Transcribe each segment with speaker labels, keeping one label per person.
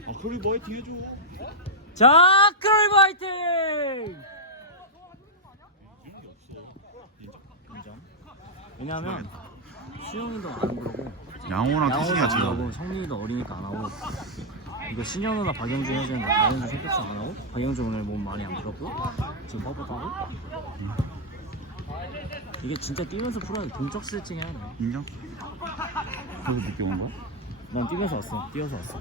Speaker 1: 아 크로리버 화이팅 해줘.
Speaker 2: 자, 크로리버 화이팅!
Speaker 1: 이런 게 없어. 인정.
Speaker 2: 왜냐면 수영이도 안 그러고
Speaker 3: 양호랑
Speaker 2: 양호도
Speaker 3: 태신이가
Speaker 2: 안
Speaker 3: 제일
Speaker 2: 그러고 성민이도 어리니까 안 하고 이거 신현 누나 박영준 해야 되는데 박영준 손톱수 안 하고 박영준 오늘 몸 많이 안 풀었고 지금 뻣뻣하고 이게 진짜 뛰면서 풀어야 돼. 동적 스트레칭 해야 돼.
Speaker 3: 인정? 그래서 늦게 온 거야?
Speaker 2: 난 뛰면서 왔어. 뛰어서 왔어.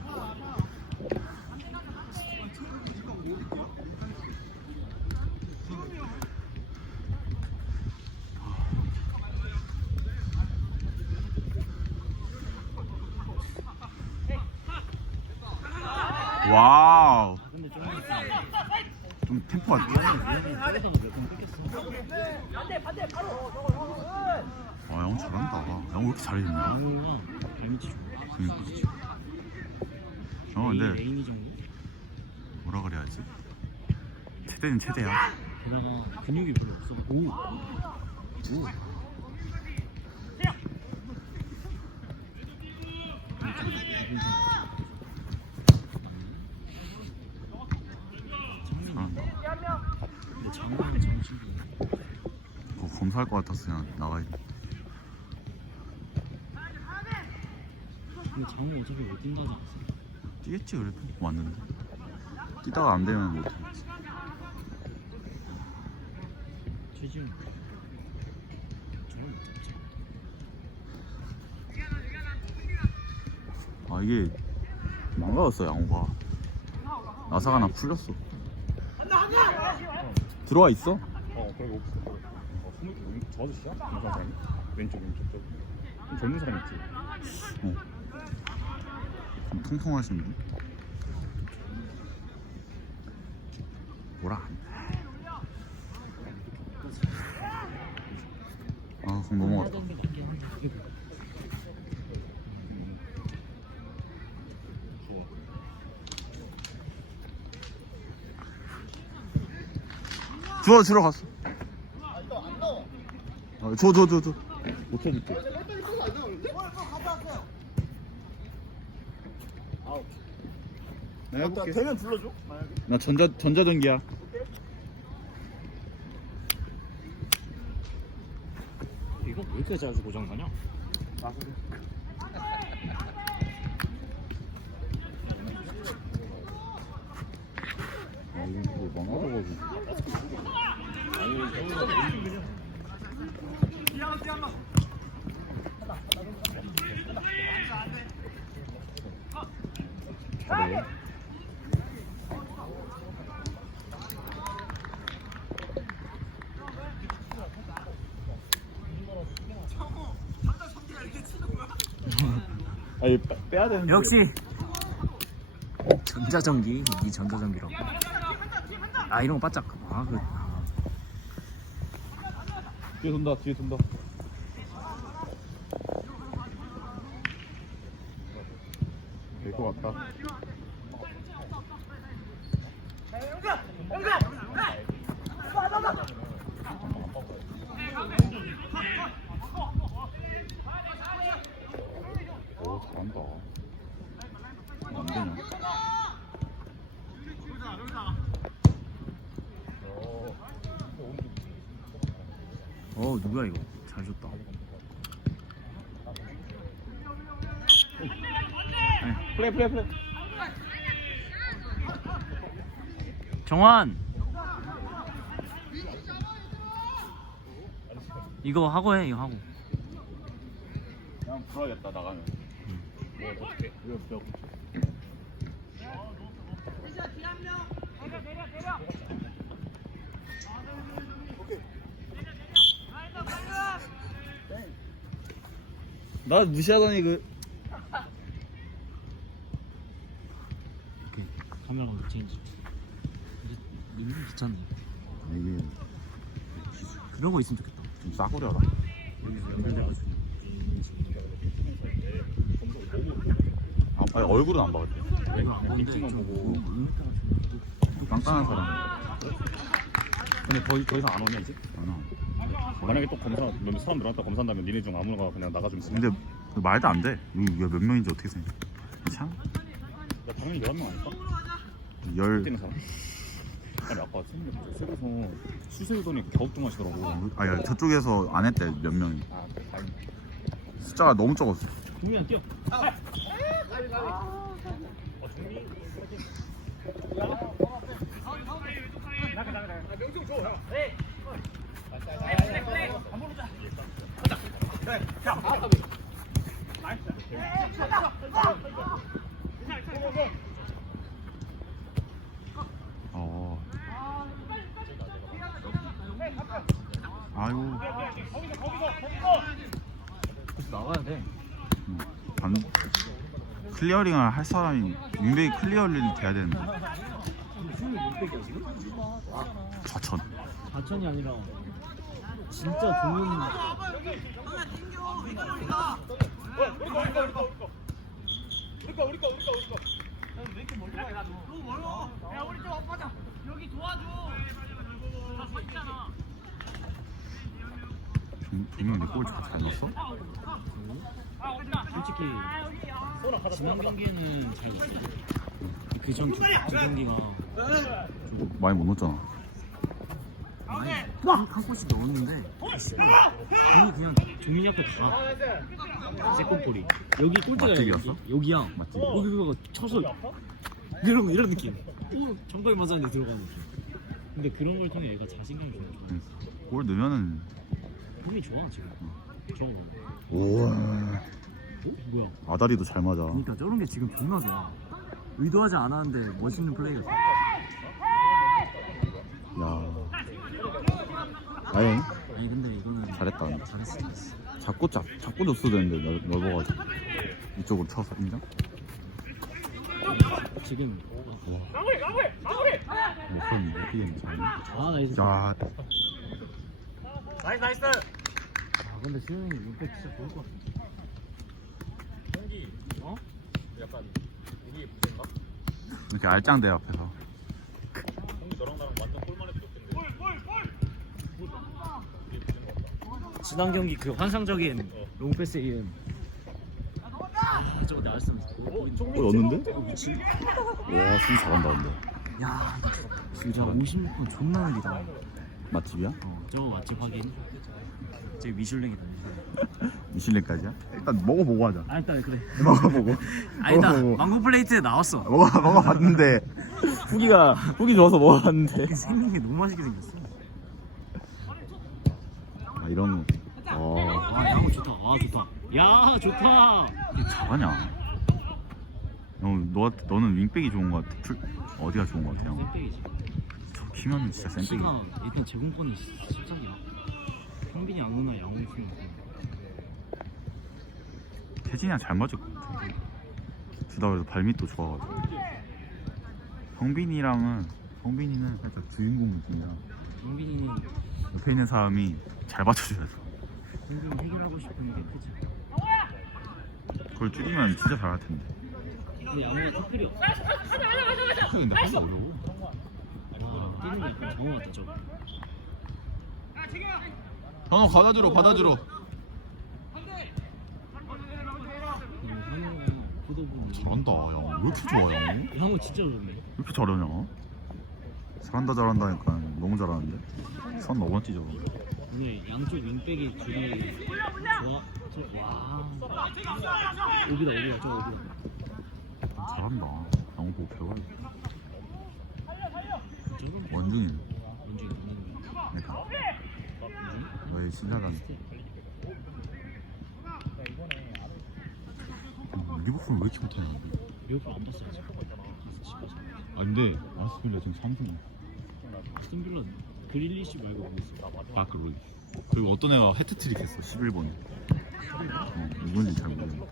Speaker 3: 와우.
Speaker 2: 근데
Speaker 3: 좀 템포가 와, 영 잘한다. 영 왜 이렇게 잘해줬냐?
Speaker 2: 양호가 발밑이 좋아.
Speaker 3: 그니까. 근데
Speaker 2: 레인이 정도?
Speaker 3: 뭐라 그래야지? 최대는 최대야.
Speaker 2: 게다가 근육이 별로 없어. 오.
Speaker 3: 잘한다.
Speaker 2: 근데 장난은 장신구.
Speaker 3: 그거 검사할 것 같아서 그냥 나가야 돼.
Speaker 2: 근데 장호 어차피 못 뛴다지 않았어?
Speaker 3: 뛰겠지 그래도 왔는데. 뛰다가 안 되면 못 하겠지.
Speaker 2: 최지훈. 저걸 못 잡지.
Speaker 3: 아 이게 망가졌어 양호가. 나사가 하나 풀렸어. 들어와 있어?
Speaker 1: 그리고 스물 저 아저씨야? 젊은 사람이? 왼쪽 저. 좀 젊은 사람 있지.
Speaker 3: 좀 통통하신 분? 뭐라? 아 공 넘어갔다.
Speaker 2: 하던 게 맞긴 한데.
Speaker 3: 주러 갔어. 줘.
Speaker 1: 못 해줄게.
Speaker 3: 내가 해볼게.
Speaker 1: 되면 불러줘.
Speaker 3: 나 전자전기야.
Speaker 2: 이거 왜 이렇게 자주 고장 나냐?
Speaker 3: 아 이거 망가져가지고.
Speaker 1: 잘해. 아니 빼야 되는데.
Speaker 2: 역시 전자전기. 이 전자전기라고. 아 이런 거 바짝. 아 그.
Speaker 1: 뒤에 돈다. 될 것 같다. 오 잘한다. 안 되냐?
Speaker 2: 누구야 이거? 잘 줬다.
Speaker 1: 플레이.
Speaker 2: 정환. 이거 하고 해. 이거 하고.
Speaker 1: 그냥 불어야겠다 나가면. 뭐 어떻게? 이거 벽.
Speaker 3: 나 무시하더니 그.
Speaker 2: 오케이. 카메라 감독 체인지. 이제 민준 귀찮네.
Speaker 3: 이게
Speaker 2: 그런 거 있으면 좋겠다.
Speaker 3: 좀 싸구려라.
Speaker 2: 연결돼가지고.
Speaker 3: 아니 얼굴은 안 봐도 돼.
Speaker 1: 민증만 보고.
Speaker 3: 깐깐한 사람.
Speaker 1: 근데 더 이상 안 오냐 이제?
Speaker 3: 안 와.
Speaker 1: 만약에 또 검사 사람 들어왔다 검사한다면 니네 중 아무나 그냥 나가 좀 있으면.
Speaker 3: 근데 말도 안 돼. 여기 몇 명인지 어떻게 생각해? 참.
Speaker 1: 나 당연히 11명 아닐까? 뛰는 사람? 아니 아까 쌤에서 수세우더니 갸우뚱 하시더라고.
Speaker 3: 아야 저쪽에서 안 했대 몇 명이.
Speaker 1: 아 그래 다행이다.
Speaker 3: 숫자가 너무 적었어.
Speaker 2: 종민아 뛰어.
Speaker 3: 어. 아유.
Speaker 2: 그래서 나가야 돼.
Speaker 3: 반 클리어링을 할 사람이 윙백이 클리어링이 돼야 되는데.
Speaker 2: 근데 수영이 못 뺏겨 지금?
Speaker 3: 4천.
Speaker 2: 4천이 아니라 진짜 종현.
Speaker 3: 종현 내골 잘 넣었어?
Speaker 2: 솔직히 지난 경기에는 잘 됐어. 그전 두 경기가
Speaker 3: 좀 많이 못 넣었잖아.
Speaker 2: 한 골씩 넣었는데 공이 그냥 종민 옆에 다 세컨볼이 여기 꼴찌가
Speaker 3: 맛집이었어?
Speaker 2: 여기야.
Speaker 3: 맞지?
Speaker 2: 그거 쳐서 이런 느낌. 오 정답이 맞았는데 들어가는 느낌. 근데 그런 걸 통해 얘가 자신감이 좋아.
Speaker 3: 골 넣으면은.
Speaker 2: 힘이 좋아 지금. 저거
Speaker 3: 우와.
Speaker 2: 뭐야?
Speaker 3: 아다리도 잘 맞아.
Speaker 2: 그러니까 저런 게 지금 존나 좋아. 의도하지 않았는데 멋있는 플레이가 돼.
Speaker 3: 야. 아니
Speaker 2: 아니 근데 이거는
Speaker 3: 잘했다.
Speaker 2: 잘했어.
Speaker 3: 자꾸 줬어야 되는데 넓어가지고 이쪽으로 쳐서 인정?
Speaker 2: 지금
Speaker 3: 와. 그럼 못 피겠네.
Speaker 2: 나이스.
Speaker 3: 야.
Speaker 1: 나이스.
Speaker 2: 아 근데 수영이 임팩 진짜 좋을 것 같은데.
Speaker 1: 형기
Speaker 2: 어?
Speaker 1: 약간 우리의 부재인가?
Speaker 3: 이렇게 알짱대 앞에서.
Speaker 1: 형기 너랑 나랑 완전 꼴만 해도 좋겠는데. 우리의 부재인 것 같다.
Speaker 2: 지난 경기 그 환상적인 롱패스 이음. 저거 나였으면
Speaker 3: 넣었는데?
Speaker 2: 미친.
Speaker 3: 와, 수비 잘한다 근데.
Speaker 2: 야 진짜 56분 존나 느리다.
Speaker 3: 맛집이야?
Speaker 2: 저거 맛집 확인. 제 미슐랭이다.
Speaker 3: 미슐랭까지야? 일단 먹어보고 하자.
Speaker 2: 아 일단 그래.
Speaker 3: 먹어보고.
Speaker 2: 아니다.
Speaker 3: 먹어보고.
Speaker 2: 망고 플레이트에 나왔어.
Speaker 3: 먹어봤는데 후기 좋아서 먹어봤는데.
Speaker 2: 생긴 게 너무 맛있게 생겼어.
Speaker 3: 아 이런 거.
Speaker 2: 아 양호 좋다. 아 좋다. 야 좋다.
Speaker 3: 이게 잘하냐? 형 너는 윙백이 좋은 거 같아. 어디가 좋은 거 같아 형?
Speaker 2: 샌백이지.
Speaker 3: 저 키면 진짜 샌백이.
Speaker 2: 키가 일단 제공권이 14개야. 형빈이 양호나 양호승.
Speaker 3: 태진이랑 잘 맞을 것 같아. 둘 다 그래서 발밑도 좋아가지고. 성빈이는 살짝 주인공 느낌이야.
Speaker 2: 형빈이는
Speaker 3: 옆에 있는 사람이 잘 받쳐줘야 돼.
Speaker 2: 형빈이 해결하고 싶은 게 크지.
Speaker 3: 그걸 줄이면 진짜 잘할 텐데.
Speaker 2: 근데 양호가 태클이 없어.
Speaker 3: 근데 하기 어려워.
Speaker 2: 아 뛰는 거 약간 정우 같다 저거.
Speaker 3: 현호 받아주러.
Speaker 2: 현우가 포도분.
Speaker 3: 잘한다. 야, 왜 이렇게 좋아 형?
Speaker 2: 양호 진짜 좋네.
Speaker 3: 왜 이렇게 잘하냐? 잘한다니까 너무 잘하는데. 선 너무 찌죠.
Speaker 2: 오늘 양쪽 윙백이 둘이 좋아. 와. 오비다 저거 오비다.
Speaker 3: 잘한다. 영어 보고 배워야겠다.
Speaker 2: 저건
Speaker 3: 원중이.
Speaker 2: 원중이 넣는 거야.
Speaker 3: 그러니까 너의 신사단. 리버풀 왜 이렇게 못하냐?
Speaker 2: 리오프 안 봤어 아직.
Speaker 3: 아 근데 아스빌라 지금 3승.
Speaker 2: 스팀빌러 그릴리시 말고 뭐 있어?
Speaker 3: 아 그리고 어떤 애가 해트트릭 했어 11번에. 누군지 잘 모르겠네.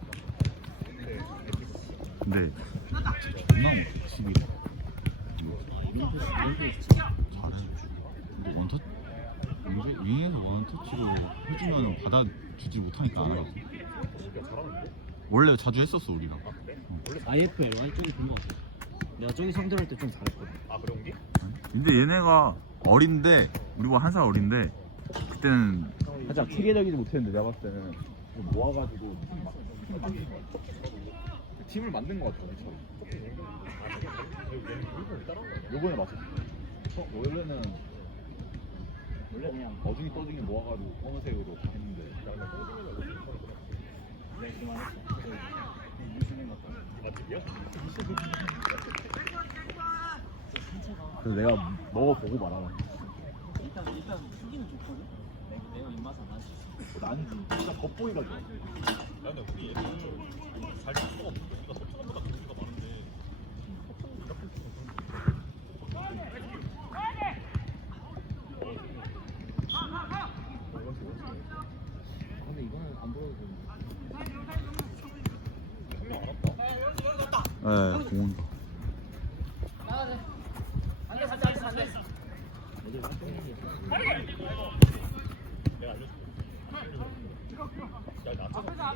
Speaker 3: 근데 존나 못해 수비. 잘해. 근데 원터치 윙에서 원터치로 해주면 받아주지 못하니까 안 하거든. 원래 자주 했었어 우리가.
Speaker 2: IFL Y쪽이 본거 같아. 내가 저기 상대할 때 좀 잘했거든.
Speaker 1: 아 그래 형기?
Speaker 3: 근데 얘네가 어린데 우리보다 한 살 어린데 그때는 살짝 체계적이지 못했는데 내가 봤을 때는 좀 모아가지고
Speaker 1: 팀을 만든 것 같아. 요번에 맞췄어. 원래는
Speaker 2: 그냥
Speaker 1: 어중이 떠중이 모아가지고 검은색으로 다 했는데.
Speaker 2: 네, 그만했어. 무슨 것 같아.
Speaker 1: 그래서 내가 먹어보고 말하는.
Speaker 2: 일단 크기는 좋거든. 내가 입맛 안 나지.
Speaker 1: 나는 진짜 겉보기가 좋아.
Speaker 4: 근데 우리 애들 잘 칠 수가 없는데 우리가 서천보다 경기가 많은데
Speaker 2: 근데 이거는 안 보여도 돼.
Speaker 4: 한명 알았다.
Speaker 3: 네, 공원.
Speaker 2: 애들 학생이
Speaker 4: 내가 알려줄게. 야 낮춰서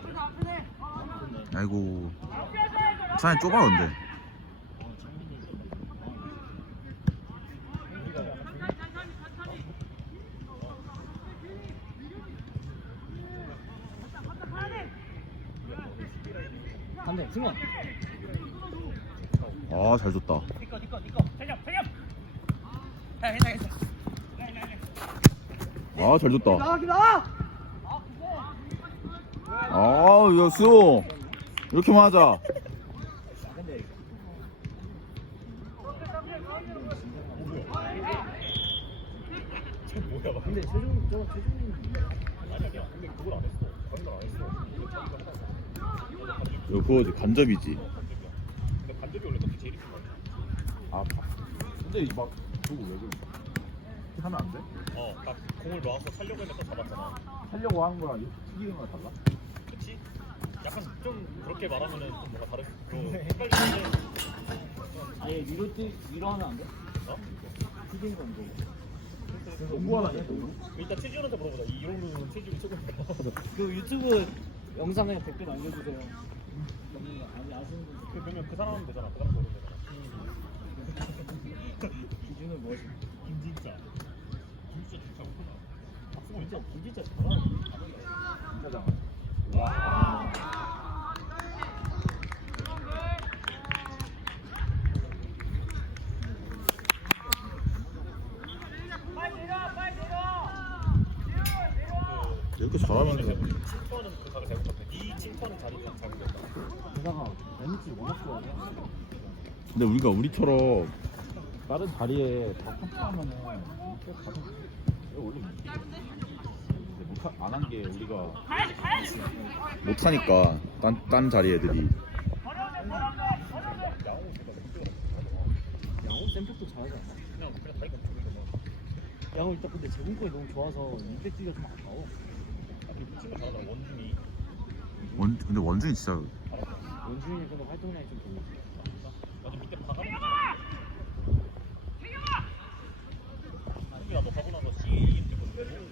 Speaker 3: 아이고. 차라리 좁아 근데.
Speaker 2: 한대 승원.
Speaker 3: 아, 잘 줬다. 아, 잘 줬다. 아, 야, 수호. 이렇게만 하자.
Speaker 2: 근데 최종
Speaker 4: 아니야. 근데 그걸 안 했어. 다른 걸 안 했어. 근데 자기가 하나.
Speaker 3: 이거 그거지, 간접이지.
Speaker 4: 근데 간접이 원래 그렇게 제일 이쁜 거 같아.
Speaker 1: 아, 근데 막 그거 왜 그래? 하면 안 돼?
Speaker 4: 딱 공을 놓아서 살려고 했는데 또 잡았잖아.
Speaker 1: 하려고 하는 거랑 튀기는 거랑 달라?
Speaker 4: 그치? 약간 좀 그렇게 말하면은 좀 뭔가 다를 수 헷갈리는데
Speaker 2: 아예 위로 하면 안 돼?
Speaker 4: 어?
Speaker 2: 튀긴 건 뭐?
Speaker 1: 농구 하나 해, 농구?
Speaker 4: 일단 최지훈한테 물어보자. 이 정도는 최지훈이 최고니까.
Speaker 2: 그 유튜브 영상에 댓글 남겨주세요. 아니 아시는 분
Speaker 4: 그러면 그 사람 하면 되잖아. 그 사람 노리면 되잖아.
Speaker 2: 기준은 뭐지?
Speaker 4: 김진짜. 김진짜 진짜 못하나? 박수고
Speaker 2: 진짜 진짜 잘하는.
Speaker 1: 진짜 장아.
Speaker 3: 이렇게 잘하면
Speaker 4: 침투하는 그 자리 잘못 같아. 이 침투하는 자리 잘못됐다.
Speaker 2: 게다가 데미지 워낙 좋아해.
Speaker 3: 근데 우리가 우리처럼
Speaker 1: 다른 자리에 다 컴퓨터하면은 이렇게 가서 원래 안한 게 우리가
Speaker 3: 못하니까 딴 자리 애들이.
Speaker 2: 양호 샘플도 잘하지 않나?
Speaker 4: 그냥 다리가 뭐.
Speaker 2: 양호 일단 근데 제공권이 너무 좋아서 인백 뛰기가 좀 아까워.
Speaker 4: 그 친구 잘하더라. 원중이.
Speaker 3: 근데 원준이 진짜
Speaker 2: 원준이 근데 활동량이 좀 별로.
Speaker 4: 완전 밑에 박아놓은 거. 승빈아 너 하고 나서 C 이렇게 보는데.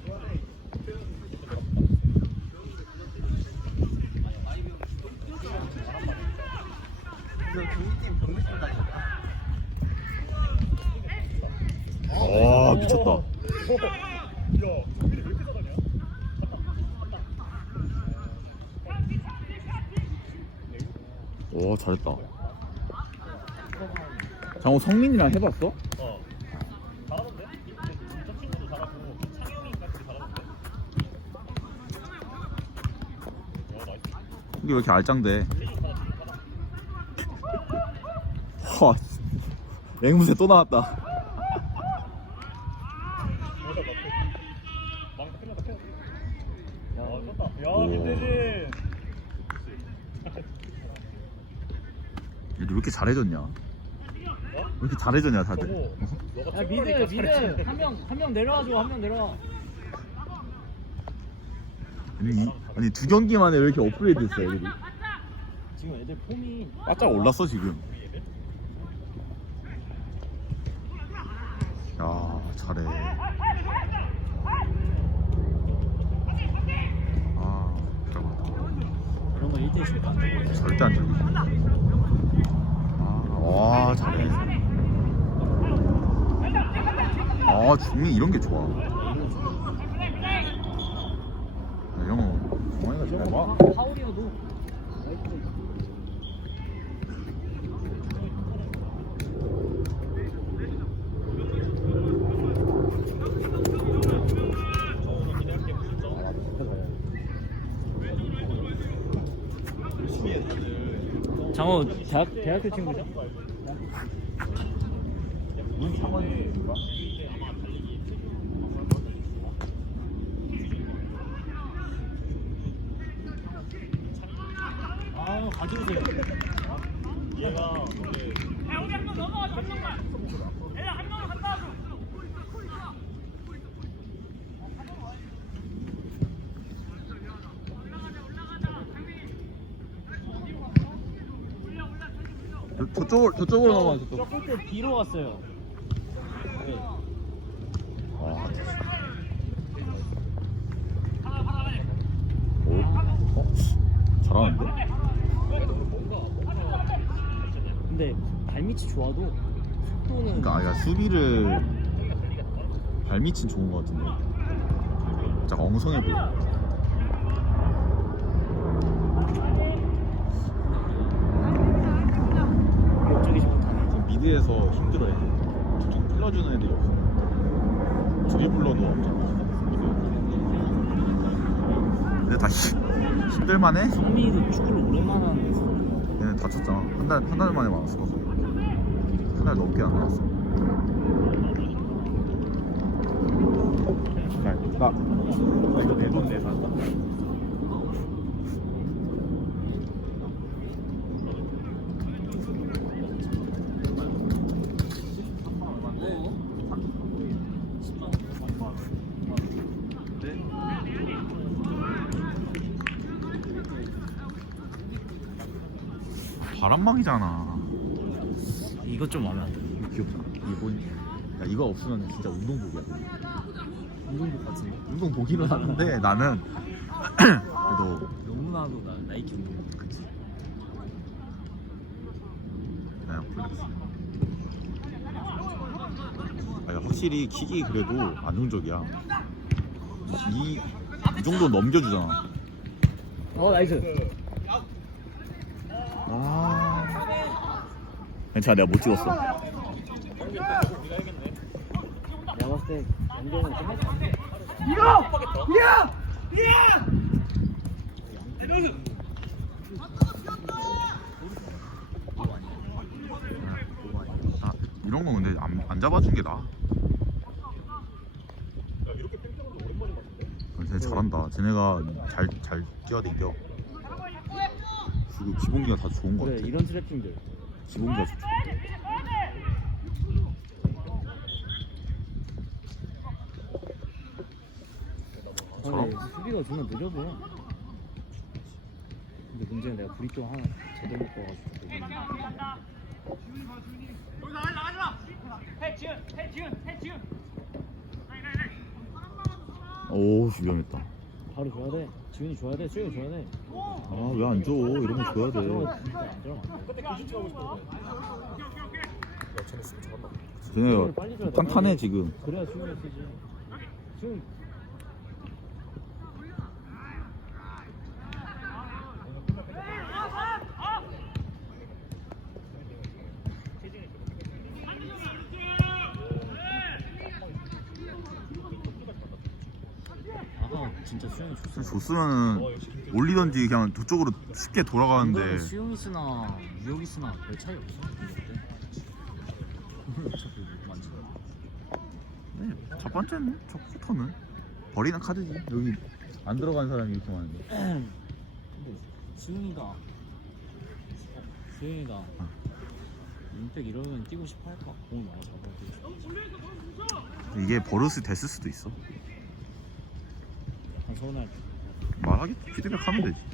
Speaker 3: 와, 미쳤다.
Speaker 4: 야, 승빈이 왜 이렇게 잘하냐?
Speaker 3: 오, 잘했다. 장호 성민이랑 해봤어?
Speaker 4: 잘하는데? 저 친구도 잘하고 창영이까지 잘하는데? 와 나이스.
Speaker 3: 이게 왜 이렇게 알짱대?
Speaker 4: 체중 받아.
Speaker 3: 와, 앵무새 또 나왔다.
Speaker 4: 뭐야 나 망 큰일 났다. 야 떴다. 야
Speaker 3: 우와.
Speaker 4: 김대진.
Speaker 3: 얘들 왜 이렇게 잘해졌냐? 왜 이렇게 잘해졌냐 다들?
Speaker 4: 너가
Speaker 2: 야 미드 한 명 내려와줘. 한 명 내려와.
Speaker 3: 아니 두 경기 만에 왜 이렇게 업그레이드 됐어 애들이?
Speaker 2: 지금 애들 폼이
Speaker 3: 바짝 올랐어 지금. 야, 잘해. 아,
Speaker 2: 이런 거 1대1씩 안 돼.
Speaker 3: 절대 안 들리지. 와, 잘해. 아, 중이 이런 게 좋아. 야, 형, 정환이가 잘 봐.
Speaker 2: 파울이어도 장호 대학교 친구죠?
Speaker 3: 문 창원인가?
Speaker 2: 아 가져오세요.
Speaker 4: 얘가 근데
Speaker 3: 저쪽으로 넘어가 저쪽.
Speaker 2: 조금 때 뒤로 왔어요. 네.
Speaker 3: 와. 오. 어? 잘하는데?
Speaker 2: 근데 발밑이 좋아도 속도는
Speaker 3: 그러니까 아야 수비를 발밑은 좋은 것 같은데. 약간 엉성해 보여.
Speaker 2: 역적이지 못하네.
Speaker 3: 좀 미드에서 힘들어해. 저쪽 풀러주는 애들이 없어. 드리블러도 없잖아. 근데 다 힘들만해?
Speaker 2: 성민이도 축구를 오랜만에 하는 거.
Speaker 3: 얘는 다쳤잖아. 한 달 만에 왔어. 한 달 넘게 안 나왔어. 나 이거 내돈 내산. 바람막이잖아.
Speaker 2: 이거 좀 마음에 안 들어.
Speaker 3: 이거 귀엽다. 이거 야 이거 없으면 진짜 운동복이야.
Speaker 2: 운동복 같은데?
Speaker 3: 운동복이긴 한데 나는 그래도
Speaker 2: 너무나도 나 나이키 운동복.
Speaker 3: 그치. 그냥 플렉스. 아니 확실히 킥이 그래도 안정적이야. 이 정도 넘겨주잖아.
Speaker 2: 나이스.
Speaker 3: 아. 괜찮아 내가 못 찍었어.
Speaker 2: 내가 봤을 때 연경은 좀 했어.
Speaker 3: 아, 이런 거 근데 안 잡아준 게 나아.
Speaker 4: 이렇게 뺑뺑도 오랜만에 봤는데.
Speaker 3: 쟤네 잘한다. 쟤네가 잘 뛰어댕겨. 그리고 기본기가 다 좋은 거
Speaker 2: 그래
Speaker 3: 같아.
Speaker 2: 이런 트래핑들.
Speaker 3: 기본기가 좋죠. 저런?
Speaker 2: 수비가 존나 느려 보여. 근데 문제는 내가 브리또 하나 제대로 못 봐가지고.
Speaker 3: 오 위험했다.
Speaker 2: 바로 줘야 돼. 지훈이 줘야 돼. 수영이 줘야 돼.
Speaker 3: 아 왜 안 줘? 이런 거 줘야
Speaker 2: 저거
Speaker 3: 돼.
Speaker 2: 진짜 안 들어가.
Speaker 4: 근데 교주 하고 싶거든. 야 쟤네 쓰면 잘한다.
Speaker 3: 쟤네가
Speaker 2: 빨리 줘야 돼,
Speaker 3: 탄탄해
Speaker 2: 빨리.
Speaker 3: 지금.
Speaker 2: 그래야 수영이 쓰지. 수영 아까 진짜 수영이 줬어.
Speaker 3: 줬으면은 올리던지 그냥 저쪽으로 쉽게 돌아가는데.
Speaker 2: 수영이스나 유혁이스나 별 차이 없어. 어차피 많지.
Speaker 3: 네, 첫 번째는 첫 쿼터는 버리는 카드지. 여기 안 들어간 사람이 이렇게 많은데.
Speaker 2: 근데 수영이가 임팩 이러면 뛰고 싶어 할까? 공을 많이 잡아야
Speaker 3: 이게 버릇이 됐을 수도 있어.
Speaker 2: 약간 서운할 때.
Speaker 3: 말하겠지. 피드백 하면 되지.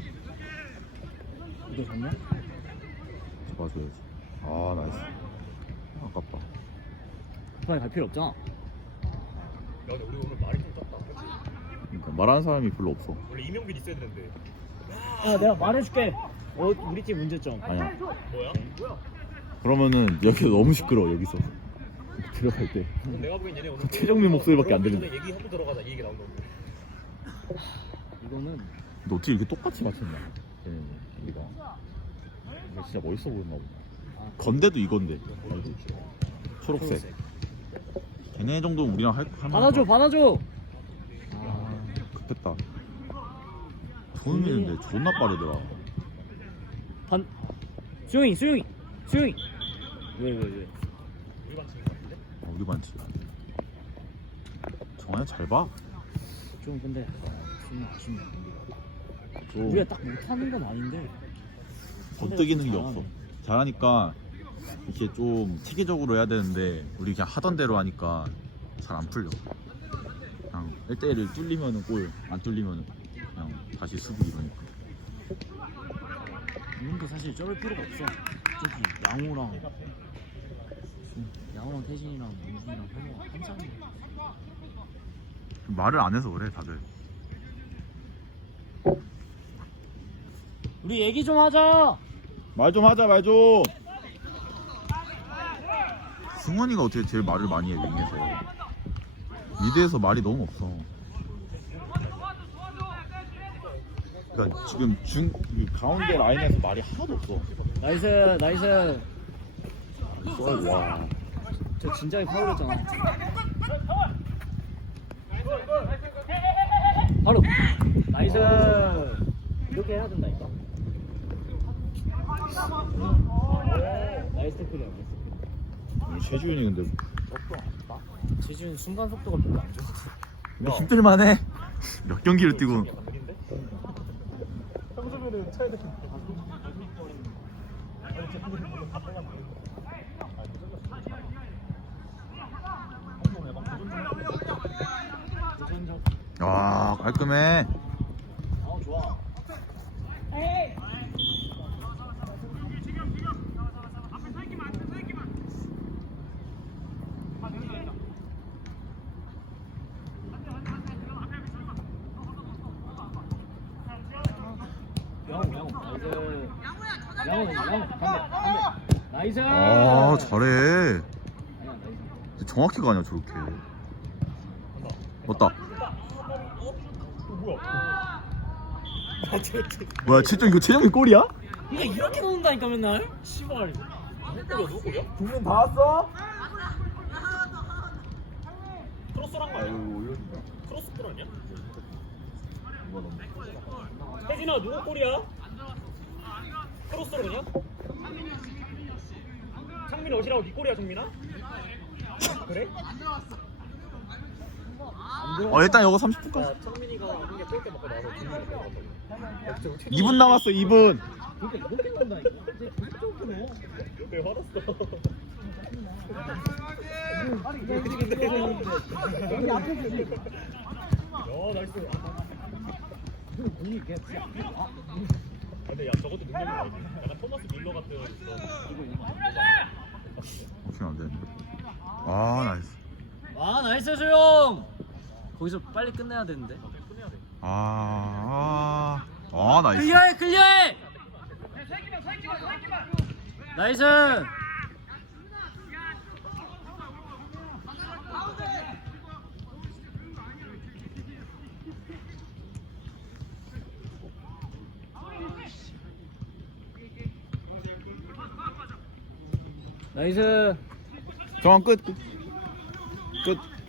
Speaker 2: 이거 좋냐?
Speaker 3: 잡아줘야지. 아 나이스. 아깝다.
Speaker 2: 급하게 갈 필요 없잖아.
Speaker 4: 야 근데 우리 오늘 말이 좀 작다. 그치?
Speaker 3: 그러니까 말하는 사람이 별로 없어.
Speaker 4: 원래 이명빈 있어야 되는데.
Speaker 2: 아 내가 말해줄게. 우리 팀 문제점.
Speaker 3: 아니야.
Speaker 4: 뭐야?
Speaker 3: 그러면은 여기서 너무 시끄러워 여기서. 들어갈 때.
Speaker 4: 내가 보기엔 얘네 오늘
Speaker 3: 최정민 목소리밖에 안 들린다.
Speaker 4: 얘기 한번 들어가자 이 얘기 나온다고.
Speaker 2: 이거는
Speaker 3: 너 어떻게 이렇게 똑같이 맞췄냐? 얘는 우리가. 이거 진짜 멋있어 보였나 보다. 건대도 이건데. 초록색. 걔네 정도는 우리랑 할
Speaker 2: 받아줘.
Speaker 3: 급했다. 손을 미는데 존나 빠르더라.
Speaker 2: 수영이 왜
Speaker 4: 우리 반칙인 것 같은데?
Speaker 3: 우리 반칙. 정환이 잘 봐.
Speaker 2: 좀 근데 좀 아쉽네.
Speaker 3: 좀
Speaker 2: 우리가 딱 못하는 건 아닌데
Speaker 3: 번뜩이는 게
Speaker 2: 잘하네.
Speaker 3: 없어. 잘하니까 이렇게 좀 체계적으로 해야 되는데 우리 그냥 하던 대로 하니까 잘 안 풀려. 그냥 1대1을 뚫리면은 골, 안 뚫리면은 그냥 다시 수비 이러니까.
Speaker 2: 근데 사실 저럴 필요가 없어. 저기 양호랑 태진이랑 민준이랑 현호가 항상
Speaker 3: 말을 안 해서 그래 다들.
Speaker 2: 우리 얘기 좀 하자.
Speaker 3: 말 좀 하자 말 좀. 승원이가 어떻게 제일 말을 많이 해 윙에서. 미드에서 말이 너무 없어. 그러니까 지금 이 가운데 라인에서 말이 하나도 없어.
Speaker 2: 나이스.
Speaker 3: 와.
Speaker 2: 저 진작에 파울했잖아. 바로 나이스. 이렇게 해야 된다니까. 나이스 태클이야.
Speaker 3: 최주윤이 근데
Speaker 2: 재준 순간 속도가 별로 안 좋아.
Speaker 3: 근데 힘들만해. 몇 경기를 뛰고.
Speaker 4: 평소면은 쳐야 되는데.
Speaker 3: 와 깔끔해.
Speaker 2: 좋아. 양호 반대. 나이스.
Speaker 3: 아 잘해.
Speaker 2: 아니야, 나이스.
Speaker 3: 정확히 가냐 저렇게. 맞다. 뭐야 최종 이거 최종이 골이야?
Speaker 2: 그러니까 이렇게 놓는다니까 맨날. 씨발.
Speaker 4: 누구 골이야?
Speaker 3: 두명 다 왔어?
Speaker 4: 크로스란 거 아니야? 크로스 골 아니야? 혜진아 누구 골이야? 크로스로 그냥? 창민 어디라고 네 골이야 정민아? 그래?
Speaker 3: 일단 이거 30분까지.
Speaker 4: 창민이가 한개 꼴대 먹고 나서 정민이가 빼먹었다고.
Speaker 3: 2분 남았어 2분.
Speaker 2: 그러니까 이렇게 놓는다니까. 이제 그렇게 넣어.
Speaker 4: 왜 화났어?
Speaker 2: 여기 앞에 주지.
Speaker 4: 야 나이스.
Speaker 2: 공이 개.
Speaker 4: 근데 야 저것도 능력이 아니지. 약간 토마스 밀러 같은
Speaker 3: 오케이 안 되는데. 아 나이스.
Speaker 2: 와 나이스 조용. 거기서 빨리 끝내야 되는데.
Speaker 3: 아 나이스.
Speaker 2: 클리어해. 나이스. 나이스.
Speaker 3: 정한 끝. 끝.